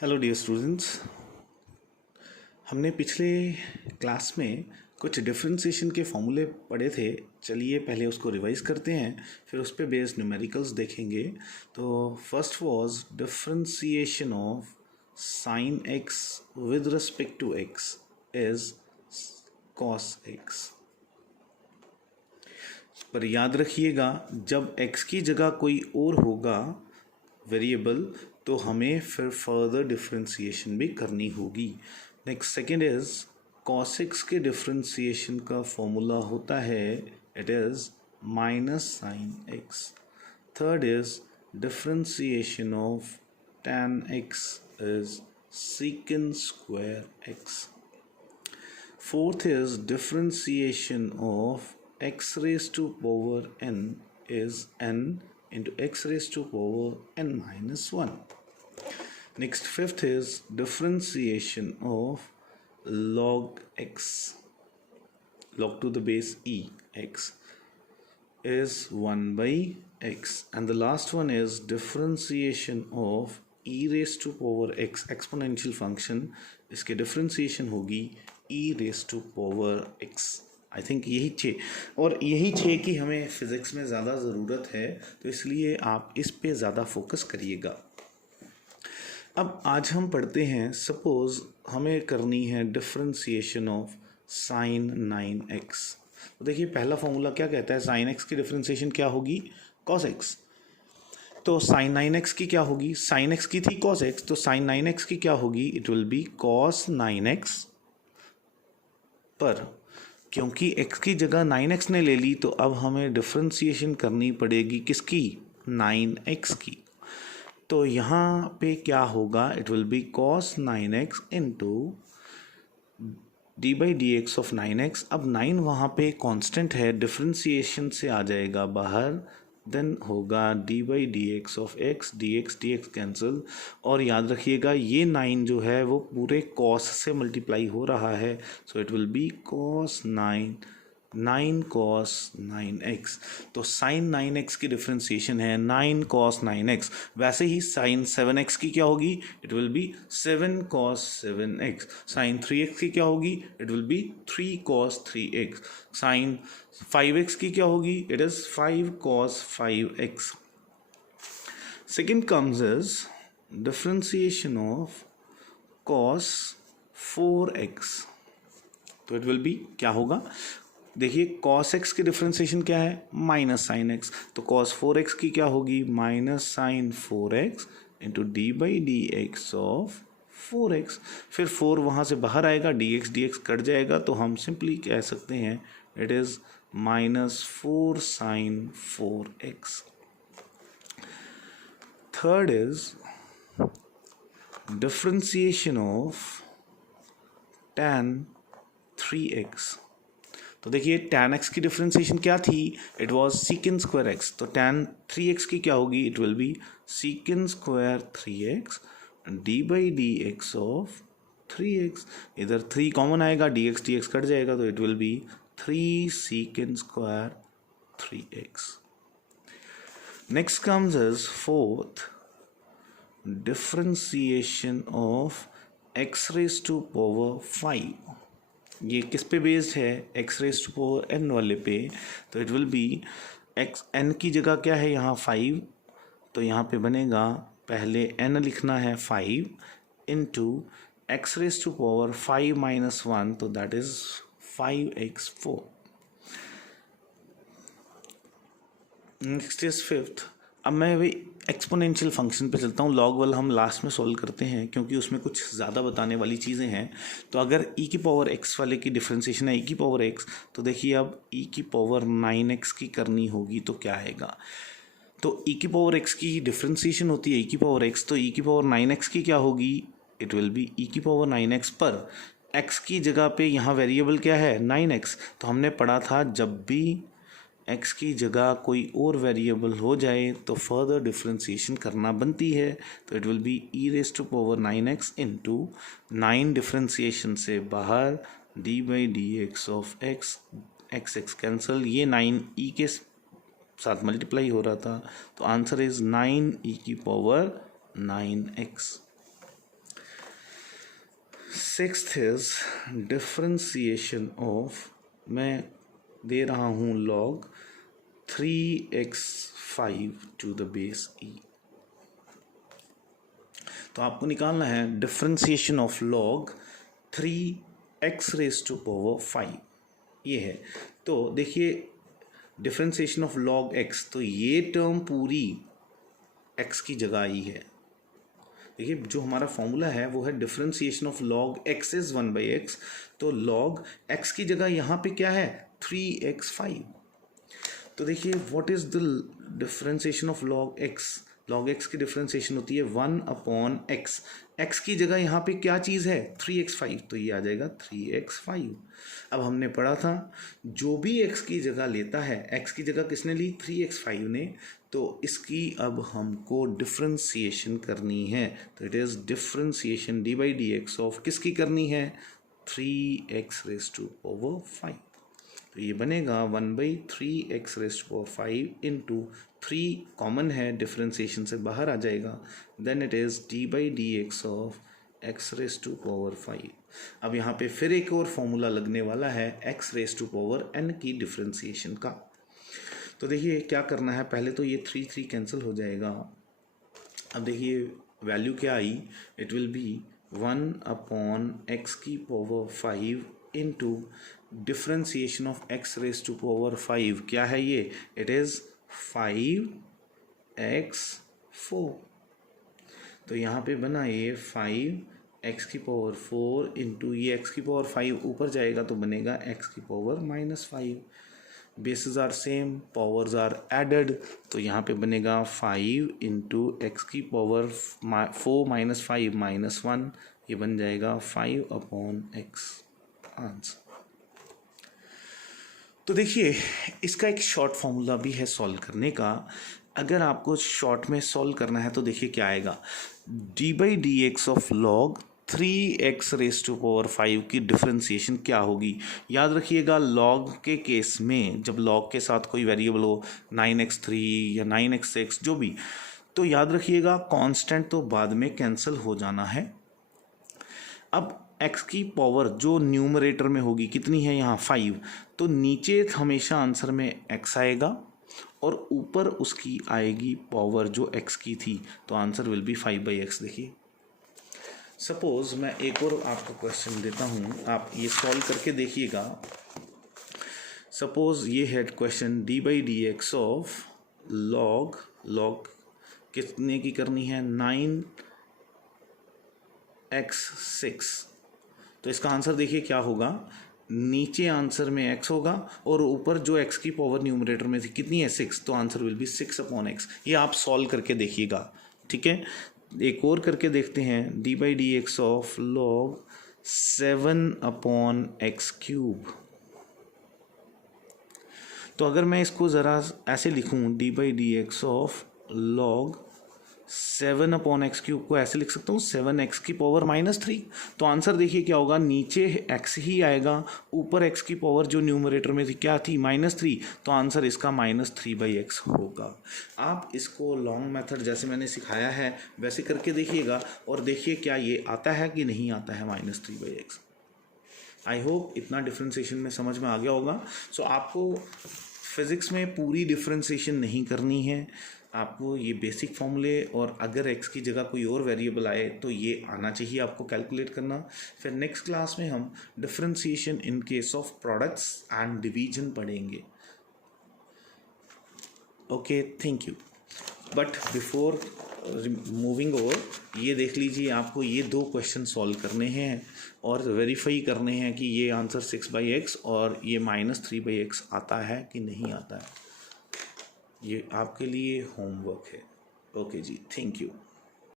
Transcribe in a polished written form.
Hello dear students, हमने पिछले class में कुछ डिफरेंशिएशन के फॉर्मूले पढ़े थे। चलिए पहले उसको रिवाइज करते हैं, फिर उस पर बेस्ड न्यूमेरिकल्स देखेंगे। तो first was differentiation of sine x with respect to x is cos x. पर याद रखिएगा, जब x की जगह कोई और होगा वेरिएबल तो हमें फिर फर्दर डिफरेंशिएशन भी करनी होगी। Next second is cos x के डिफरेंशिएशन का फॉर्मूला होता है, it is minus sine x. Third is differentiation of tan x is secant square x. Fourth is differentiation of x raised to power n is n into x raised to power n minus 1. Next, fifth is differentiation of log x, log to the base e x is 1 by x. And the last one is differentiation of e raised to power x exponential function, इसके differentiation होगी e raised to power x. I think यही 6 और यही 6 की हमें physics में ज़्यादा ज़रूरत है, तो इसलिए आप इस पे ज़्यादा फोकस करिएगा। अब आज हम पढ़ते हैं, सपोज़ हमें करनी है डिफरेंशिएशन ऑफ साइन 9x। तो देखिए पहला फॉर्मूला क्या कहता है, साइन x की डिफरेंशिएशन क्या होगी, cos x। तो साइन 9x की क्या होगी, साइन x की थी cos x, तो साइन 9x की क्या होगी, it will B cos 9x। पर क्योंकि x की जगह 9x ने ले ली, तो अब हमें डिफरेंशिएशन करनी पड़ेगी किसकी, 9x की। तो यहाँ पे क्या होगा, it will B cos 9x into d by d x of 9x। अब 9 वहाँ पे कांस्टेंट है, डिफरेंशिएशन से आ जाएगा बाहर, देन होगा D by d x of x, D x cancel. और याद रखिएगा ये 9 जो है वो पूरे कॉस से मल्टीप्लाई हो रहा है, so it will B cos 9 cos 9x। तो साइन 9x की डिफरेंशिएशन है 9 कॉस 9x। वैसे ही साइन 7x की क्या होगी, it will be 7 cos 7x। Sine 3x की क्या होगी, it will be 3 cos 3x। Sine 5x की क्या होगी, it is 5 cos 5x. Second comes is differentiation of cos 4x. तो इट विल बी क्या होगा, देखिए cos x की डिफरेंशिएशन क्या है, माइनस साइन x। तो cos 4x की क्या होगी, minus sine 4x into d by d x of 4x। फिर 4 वहाँ से बाहर आएगा, dx कट जाएगा, तो हम सिंपली कह सकते हैं it is minus 4 sine 4x। Third is differentiation of tan 3x। तो देखिए tan x की डिफरेंशिएशन क्या थी, it was secant square x। तो tan 3x की क्या होगी, it will be secant square 3x d by d x of 3x। इधर 3 कॉमन आएगा, dx कट जाएगा, तो it will be 3 secant square 3x। Next comes is fourth differentiation of x raise to power 5। ये किस पे based है, x raise to power n वाले पे। तो it will be x n की जगह क्या है यहाँ 5, तो यहाँ पे बनेगा पहले n लिखना है 5 into x raise to power 5 minus 1, तो that is 5x4। Next is fifth. अब मैं अभी एक्सपोनेंशियल फंक्शन पे चलता हूँ, लॉग वाला हम लास्ट में सॉल्व करते हैं क्योंकि उसमें कुछ ज़्यादा बताने वाली चीज़ें हैं। तो अगर e की पावर x वाले की डिफरेंशिएशन है e की पावर x, तो देखिए अब e की पावर 9x की करनी होगी, तो क्या आएगा, तो e की पावर x की डिफरेंशिएशन होती है e की पावर x, तो e की पावर 9x की क्या होगी, इट विल बी e की पावर 9x। पर x की जगह पे यहाँ वेरिएबल क्या है 9x, तो हमने पढ़ा था जब भी x की जगह कोई और वेरिएबल हो जाए तो फर्दर डिफरेंशिएशन करना बनती है। तो it will be e raise to power 9x into 9 differentiation से बाहर d by d x of x cancel, ये 9 e के साथ मल्टीप्लाई हो रहा था, तो आंसर इज 9 e की पावर 9x। Sixth is differentiation of, मैं दे रहा हूँ log 3x5 to the base e। तो आपको निकालना है differentiation of log 3x raise to power 5, ये है। तो देखिए डिफ्रेंसिएशन ऑफ log x, तो ये टर्म पूरी x की जगह आई है। देखिए जो हमारा फॉर्मूला है वो है differentiation of log x is 1/x, तो log x की जगह यहाँ पे क्या है 3x5। तो देखिए what is the differentiation of log x, log x की डिफ्रेंसिएशन होती है 1/x, x की जगह यहाँ पे क्या चीज़ है 3x5, तो ये आ जाएगा 3x5। अब हमने पढ़ा था जो भी x की जगह लेता है, x की जगह किसने ली 3x5 ने, तो इसकी अब हमको डिफ्रेंसिएशन करनी है। तो it is differentiation d/dx of किसकी करनी है 3x रेज़ टू पावर 5। तो ये बनेगा 1/3x raise to power 5 into 3 common है, डिफ्रेंसिएशन से बाहर आ जाएगा, then it is d/dx of x raise to power 5। अब यहाँ पे फिर एक और फॉर्मूला लगने वाला है x raise to power n की डिफ्रेंसिएशन का। तो देखिए क्या करना है, पहले तो ये 3 कैंसिल हो जाएगा। अब देखिए वैल्यू क्या आई, इट विल बी 1/x की पावर 5 into differentiation of x raise to power 5, क्या है ये, इट इज़ 5x4। तो यहाँ पे बना ये 5x की पावर 4 इंटू ये x की पावर 5 ऊपर जाएगा तो बनेगा x की पावर -5। Basis are same, powers are added, तो यहाँ पे बनेगा 5 इंटू एक्स की पावर 4 - 5 -1, ये बन जाएगा 5/x आंसर। तो देखिए इसका एक शॉर्ट फॉर्मूला भी है सॉल्व करने का। अगर आपको शॉर्ट में सॉल्व करना है तो देखिए क्या आएगा, d/dx of log 3x raise to power 5 की डिफ्रेंसिएशन क्या होगी। याद रखिएगा log के केस में जब log के साथ कोई वेरिएबल हो 9x3 या 9x6 जो भी, तो याद रखिएगा कांस्टेंट तो बाद में कैंसिल हो जाना है। अब x की पावर जो न्यूमरेटर में होगी कितनी है यहाँ 5, तो नीचे हमेशा आंसर में x आएगा और ऊपर उसकी आएगी पावर जो x की थी, तो आंसर विल बी 5/x। देखिए सपोज मैं एक और आपको क्वेश्चन देता हूँ, आप ये सॉल्व करके देखिएगा। सपोज ये है क्वेश्चन d/dx ऑफ log कितने की करनी है 9x6, तो इसका आंसर देखिए क्या होगा, नीचे आंसर में x होगा और ऊपर जो x की पावर न्यूमरेटर में थी कितनी है 6, तो आंसर विल बी 6/x। ये आप सॉल्व करके देखिएगा, ठीक है। एक और करके देखते हैं, d/dx ऑफ log 7/x³। तो अगर मैं इसको ज़रा ऐसे लिखूँ, d/dx ऑफ log 7/x³ को ऐसे लिख सकता हूँ 7x की पावर -3, तो आंसर देखिए क्या होगा, नीचे x ही आएगा, ऊपर x की पावर जो न्यूमरेटर में थी क्या थी -3, तो आंसर इसका -3/x होगा। आप इसको लॉन्ग मेथड जैसे मैंने सिखाया है वैसे करके देखिएगा और देखिए क्या ये आता है कि नहीं आता है -3/x। आई होप इतना डिफ्रेंसिएशन में समझ में आ गया होगा। सो आपको फिज़िक्स में पूरी डिफ्रेंसिएशन नहीं करनी है, आपको ये बेसिक फॉर्मूले और अगर x की जगह कोई और वेरिएबल आए तो ये आना चाहिए आपको कैलकुलेट करना। फिर नेक्स्ट क्लास में हम differentiation in case of products and division पढ़ेंगे। Okay, thank you. But before moving over, ये देख लीजिए आपको ये 2 क्वेश्चन सॉल्व करने हैं और वेरीफाई करने हैं कि ये आंसर 6/x और ये -3/x आता है कि नहीं आता है। ये आपके लिए होमवर्क है। ओके जी, थैंक यू।